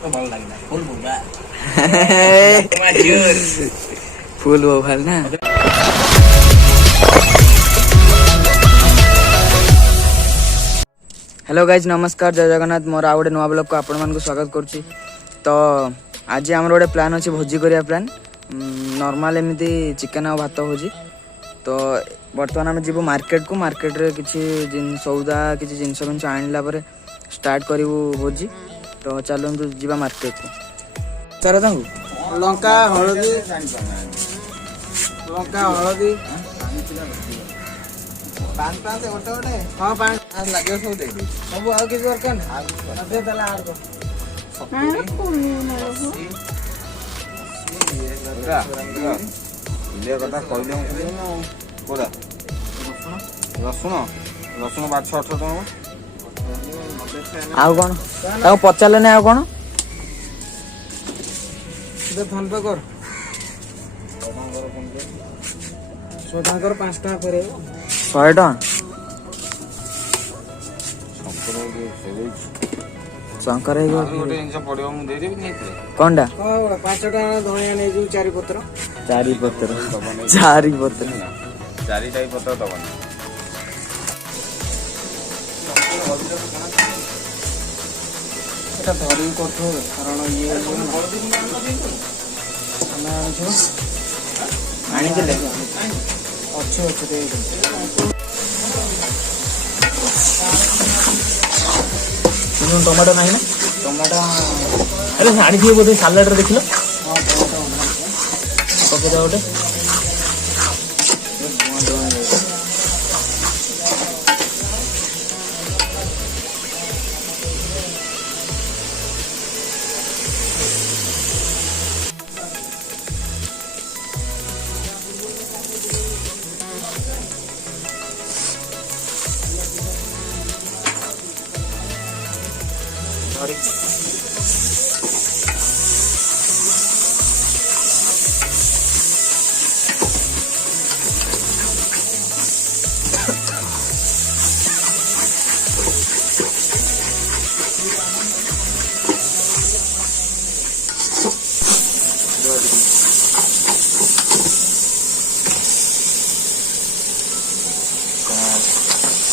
Full भल ना। Hello guys नमस्कार जय जगन्नाथ मोर आ गोटे नुआ ब्लॉग को आपण मानक स्वागत करुच्ची। तो आज आमर गोटे प्लान अच्छे भोजी करिया प्लान नॉर्मल एमती चिकेन और भात भोजी। तो बर्तमान आम जीव मार्केट को मार्केट रे किसी सौदा किसी जिनस मिनस आणला पर स्टार्ट करू भोजी। तो चलतु जीवा मार्केट को चल लंका हलदी पाँच पाँच गोटे गोटे हाँ पाँच लगे सब दे सब आ किसी दरकार कथा कहले रसुण रसुण 5-8 टका आउ कौन पचारे ना आउ कौन फोन पे कर 100 टका 5 टका करे 100 टका शंकर कौनटा 5 टका धनिया नहीं जो चारि पत्र चारि पत्र दबन এটা ধরি করতে হবে কারণ ইয়ে আনিছিলে ଅଛି टमाटो नहीं ना टमाटो अरे आनी बोधे सालाड देख लो पकेदा गोटे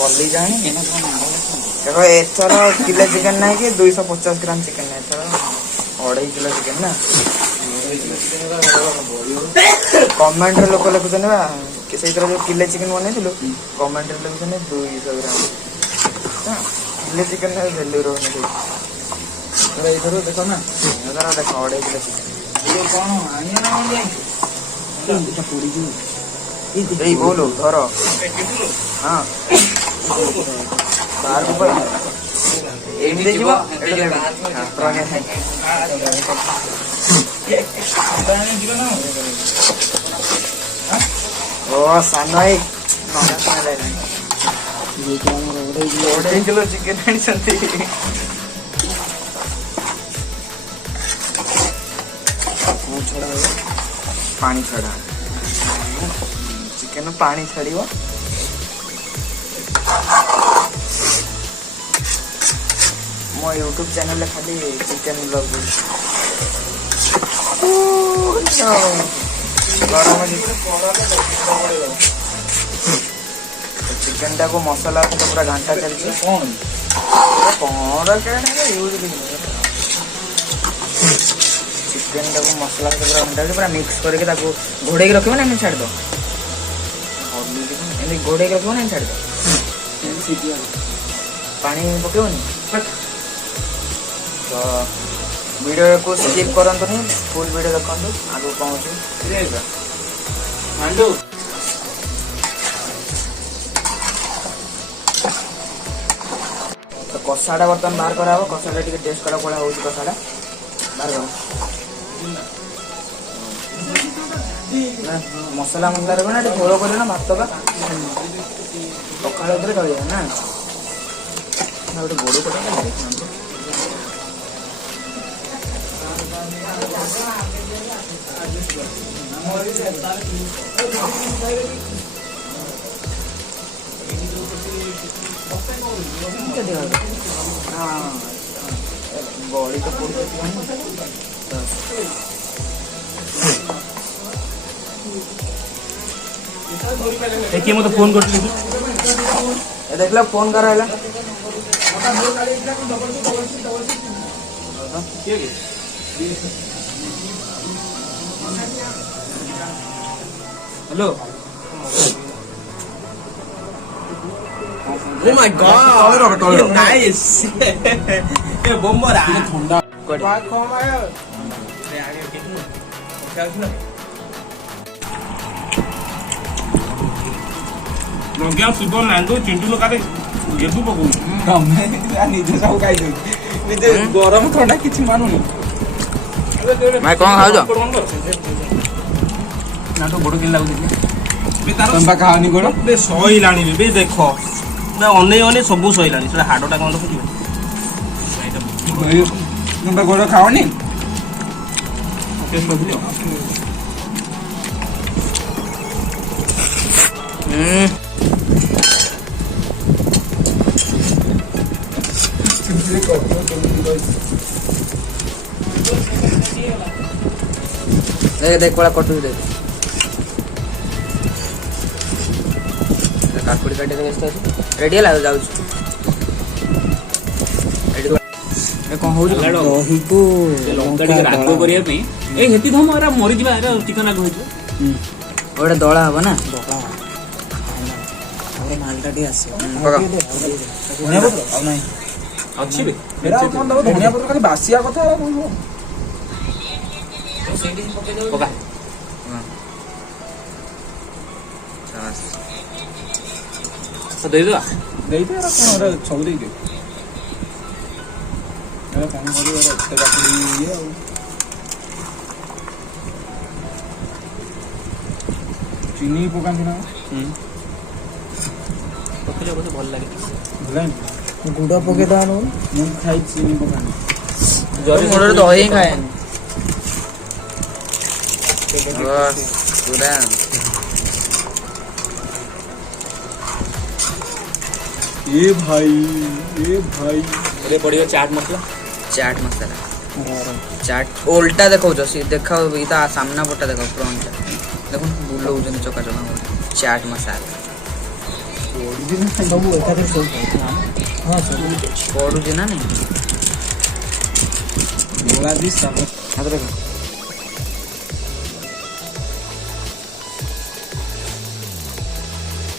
कली जानी देखो एथर किलो चिकेन ना कि 250 ग्राम चिकेन ना एथर 2.5 किलो चिकेन ना कमेंट रे लोक लिखुछन बा कि से जो किलो चिकेन बने थिलो कमेंट रे लिखुछन 200 ग्राम किलो चिकेन ना वैल्यू रो नहीं तो इधर देखो ना इधर देखो 2.5 किलो चिकेन ये कोन आनिया ना जाई पूरी जी ए बोलो धरो हां बाहर ऊपर एमडी जीवा ओ सानई 2.5 किलो चिकेन आनी संती पानी छड़ा चिकेन पानी छड़ियो मो यूट्यूब चैनल खाली चिकेन ब्लॉग चिकेन टाको मसला तो पूरा घंटा चलছে चिकेन टाको मसला पूरा घंटा पूरा मिक्स करके ताको घोड़े के रखिबो ना छाड़ दो घोड़े के रखिबो ना छाड़ दो पानी पकेबोनी तो वीडियो को स्किप करंतु नहीं फुल वीडियो देखंतु आगु पहुंचू मांडू तो कसाड़ा बर्तन बाहर कराबो कसाड़ा टिके टेस्ट करा पड़ा होची कसाड़ा बाहर करो मसला मसला रे ना झोल करे ना भात का सकाळ उधर चली जाए ना गोटे गोड़ पटा देखना ଗଳି ତ ପଡୁଛି କିଏ ମୋତେ ଫୋନ୍ କରିଥିଲି ଦେଖିଲ ଫୋନ କରାହେଲା hello Oh my god! Nice! ଏ ବୋମ୍ବରା ଥଣ୍ଡା ଲଗିଆ ଶିବ ନାନ୍ଦୁ ଚିଣ୍ଟୁ ଲଗାରେ ଏବୁ ପକଉନି ତମେ ନିଜେ ସବୁ ଖାଇଦଉଛି ନିଜେ ଗରମ ଥଣ୍ଡା କିଛି ମାନୁନି ଭାଇ କଣ ଖାଉଛ ନା ତ ବଡ଼ କିନ୍ ଲାଗୁଛି ବେ ତାର ତମେ ବା ଖାଅନି ଗୋଡ଼ ବେ ସଇଲାଣି ବେ ଦେଖ ନା ଅନେଇ ଅନେଇ ସବୁ ସଇଲାଣି ସେଟା ହାଡ଼ଟା କଣ ଦେଖୁଛୁ ତମେ ବା ଗୋଡ଼ ଖାଅନି ଟେଷ୍ଟ କରିଥିଲି देख देख कोला कटु देख काकुड़ी काटे तो व्यस्त अछि रेडी हला जाउ रेडी ए कोन हो दही को ଲଙ୍କା ଟିକେ ରାଗ କରିବା ପାଇଁ ଏ ହେତି ଧମ ଏରା ମରିଯିବା ଏରା ଚିକନ ରାଗ ହେଇଯିବ ओडा दळा हबो ना ଆମର ମାଲଟା ଟିକେ ଆସିବ ପକା ଧନିଆ ପତ୍ର ଆଉ ନାହିଁ ଅଛି ବେ ଏରା ଆଉ କଣ ଦବ ଧନିଆ ପତ୍ର ଖାଲି ବାସିଆ କଥା ଆଉ କଣ ପକା ତ ଦେଇଦେବା ଦେଇଦେ ଏରା କଣ ଏରା ସବୁ ଦେଇଦେ ଏରା କଣ କରିବ ଏରା ଏତେ କାକୁଡ଼ି ଇଏ ଆଉ ଚିନି ପକାନ୍ତି ନା ପକେଇଲେ ବହୁତ ଭଲ ଲାଗେ ଭଲ ଗୁଡ଼ ପକେଇ ଦବା ମୁଁ ଖାଇ ଚିନି ପକାନ୍ତି जरी मोर दही खाए पूरा ए भाई अरे बढ़िया चाट मसला चाट मसाला चाट उल्टा देखो सी देखो इता सामना पटा देखो फ्रंट देखो बुलो जन चका चका चाट मसाला सब एकादे सब हां सब पड़ू ना नहीं बोला दी सब हाथ देखो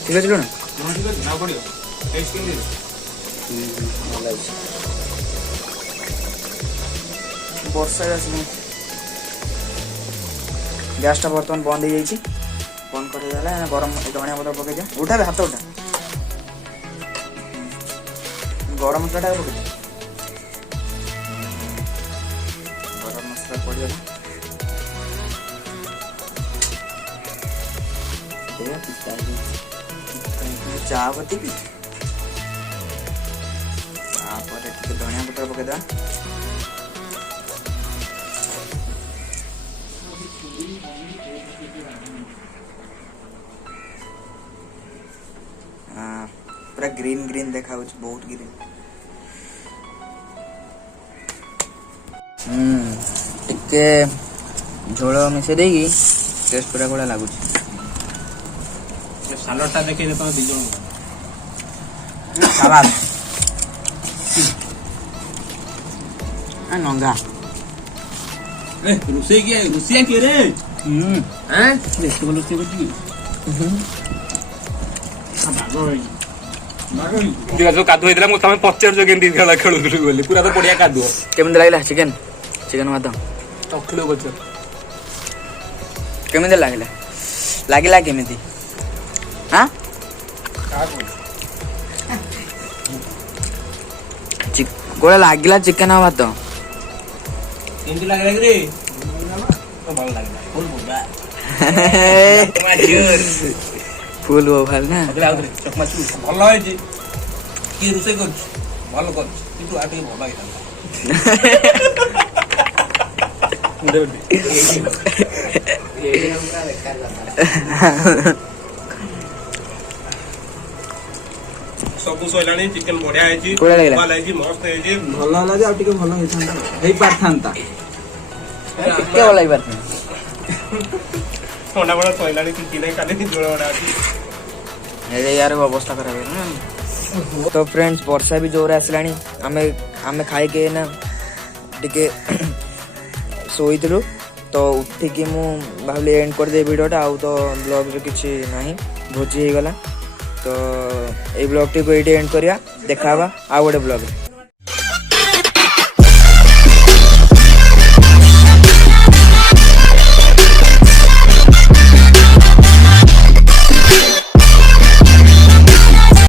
ठीक है चलो ना हां ठीक है ना बढ़िया टेस्ट केम दे ବର୍ଷା ଆସିନି ଗ୍ୟାସଟା ବର୍ତ୍ତମାନ ବନ୍ଦ ହେଇଯାଇଛି ବନ୍ଦ କରିଦେଲା ଗରମ ଧଣିଆ ପତ୍ର ପକେଇଦିଅ ଉଠାବେ ହାତ ଉଠା ଗରମ ମସଲାଟା ପକେଇଦିଅ ଗରମ ମସଲା ପଡ଼ିଗଲା ଚା ପତି ତାପରେ ଟିକେ ଧଣିଆ ପତ୍ର ପକେଇଦେବା पूरा ग्रीन ग्रीन देखा बहुत ग्रीन टिके झोल मिसे देगी टेस्ट पूरा गोड़ा लगुच सालाडटा देखै दे दी जण सलाद नंगा ए रुसिया के रे हैं देख तो रुसिया करती जो कादु होइतला मु तमे पचार जो केंदी खेला खेलुथलु बोली पूरा तो बढ़िया कादु केमिति लागला चिकन चिकन भात टकलो बच केमिति लागला लागला केमिति हां गोला लागला चिकन भात केंदी लागला रे तो भल लागला फुल बोबा फुल वो भल ना अगला आउतरे चकमाचू भल होय जे की रुसे कर भल कर किंतु आ ଟିକେ भल लागता सब ସବୁ ସଇଲାଣି ଚିକେନ ବଢିଆ ହେଇଛି କୋଳିଆ ଲାଗିଲା? ଭଲ ହେଇଛି ମସ୍ତ ହେଇଛି ଭଲ ହେଲା ଯେ ଆଉ ଟିକେ ଭଲ ହେଇଥାନ୍ତା ହେଇପାରିଥାନ୍ତା ଟିକେ ଭଲ ଲାଗିପାରେ ଥଣ୍ଡା ବଡ ସଇଲାଣି କିଛି ନାହିଁ ଖାଲି ଝୋଳ ବଡା ଅଛି ହେଲେ यार ଅବସ୍ଥା ଖରାପ ହେଇଗଲା ତ ଫ୍ରେଣ୍ଡସ୍ ବର୍ଷା ବି ଜୋରରେ ଆସିଲାଣି ଆମେ ଖାଇକି ନା ଟିକେ ଶୋଇଥିଲୁ ତ ଉଠିକି ମୁଁ ଭାବିଲି ଏଣ୍ଡ କରିଦେବି ଭିଡ଼ିଓଟା ଆଉ ତ ବ୍ଲଗ୍ରେ କିଛି ନାହିଁ ଭୋଜି ହେଇଗଲା ତ ଏଇ ବ୍ଲଗ୍ଟିକୁ ଏଇଠି ଏଣ୍ଡ କରିବା ଦେଖା ହେବା ଆଉ ଗୋଟେ ବ୍ଲଗ୍ରେ।